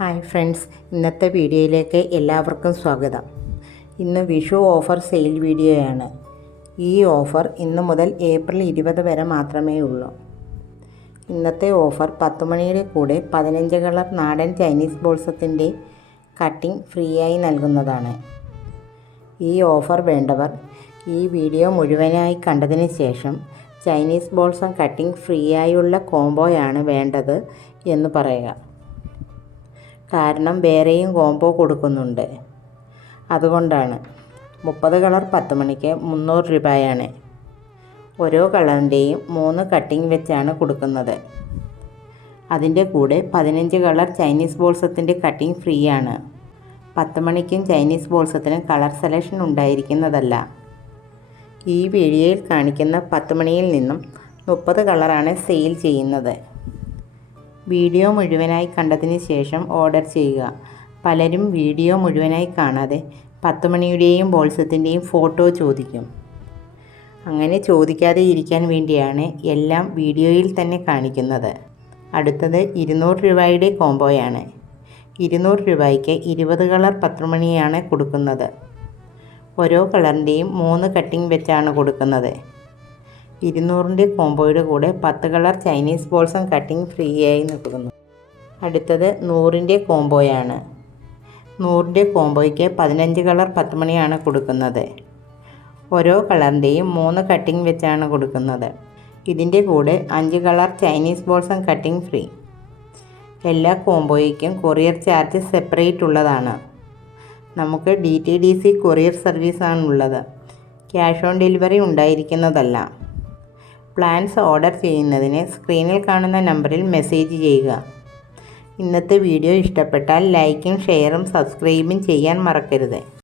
Hi friends, ഇന്നത്തെ വീഡിയോയിലേക്ക് എല്ലാവർക്കും സ്വാഗതം. ഇന്ന് വിഷു ഓഫർ സെയിൽ വീഡിയോയാണ്. ഈ ഓഫർ ഇന്ന് മുതൽ ഏപ്രിൽ 20 വരെ മാത്രമേ ഉള്ളൂ. ഇന്നത്തെ ഓഫർ 10 മണിയുടെ കൂടെ 15 കളർ നാടൻ ചൈനീസ് ബോൾസത്തിൻ്റെ കട്ടിംഗ് ഫ്രീ ആയി നൽകുന്നതാണ്. ഈ ഓഫർ വേണ്ടവർ ഈ വീഡിയോ മുഴുവനായി കണ്ടതിന് ശേഷം ചൈനീസ് ബോൾസം കട്ടിംഗ് ഫ്രീ ആയുള്ള കോംബോയാണ് വേണ്ടത് എന്ന് പറയുക. കാരണം വേറെയും കോംബോ കൊടുക്കുന്നുണ്ട്, അതുകൊണ്ടാണ്. 30 കളർ 10 മണിക്ക് 300 രൂപയാണ്. ഓരോ കളറിൻ്റെയും 3 കട്ടിംഗ് വെച്ചാണ് കൊടുക്കുന്നത്. അതിൻ്റെ കൂടെ 15 കളർ ചൈനീസ് ബോൾസത്തിൻ്റെ കട്ടിംഗ് ഫ്രീ ആണ്. 10 മണിക്കും ചൈനീസ് ബോൾസത്തിനും കളർ സെലക്ഷൻ ഉണ്ടായിരിക്കുന്നതല്ല. ഈ വീഡിയോയിൽ കാണിക്കുന്ന 10 മണിയിൽ നിന്നും 30 കളറാണ് സെയിൽ ചെയ്യുന്നത്. വീഡിയോ മുഴുവനായി കണ്ടതിന് ശേഷം ഓർഡർ ചെയ്യുക. പലരും വീഡിയോ മുഴുവനായി കാണാതെ 10 മണിയുടെയും ബോൾസത്തിൻ്റെയും ഫോട്ടോ ചോദിക്കും. അങ്ങനെ ചോദിക്കാതെ ഇരിക്കാൻ വേണ്ടിയാണ് എല്ലാം വീഡിയോയിൽ തന്നെ കാണിക്കുന്നത്. അടുത്തത് 200 രൂപയുടെ കോംബോയാണ്. 200 രൂപയ്ക്ക് 20 കളർ 10 മണിയാണ് കൊടുക്കുന്നത്. ഓരോ കളറിൻ്റെയും 3 കട്ടിംഗ് വെച്ചാണ് കൊടുക്കുന്നത്. 200ൻ്റെ കോംബോയുടെ കൂടെ 10 colour Chinese balsam cutting free ആയി നൽകുന്നു. അടുത്തത് 100ൻ്റെ കോംബോയാണ്. 100ൻ്റെ കോംബോയ്ക്ക് 15 കളർ 10 മണിയാണ് കൊടുക്കുന്നത്. ഓരോ കളറിൻ്റെയും 3 കട്ടിംഗ് വെച്ചാണ് കൊടുക്കുന്നത്. ഇതിൻ്റെ കൂടെ 5 colour Chinese balsam cutting free. എല്ലാ കോംബോയ്ക്കും കൊറിയർ ചാർജ് സെപ്പറേറ്റ് ഉള്ളതാണ്. നമുക്ക് DTDC കൊറിയർ സർവീസാണുള്ളത്. ക്യാഷ് ഓൺ ഡെലിവറി ഉണ്ടായിരിക്കുന്നതല്ല. പ്ലാൻസ് ഓർഡർ ചെയ്യുന്നതിന് സ്ക്രീനിൽ കാണുന്ന നമ്പറിൽ മെസ്സേജ് ചെയ്യുക. ഇന്നത്തെ വീഡിയോ ഇഷ്ടപ്പെട്ടാൽ ലൈക്കും ഷെയറും സബ്സ്ക്രൈബും ചെയ്യാൻ മറക്കരുത്.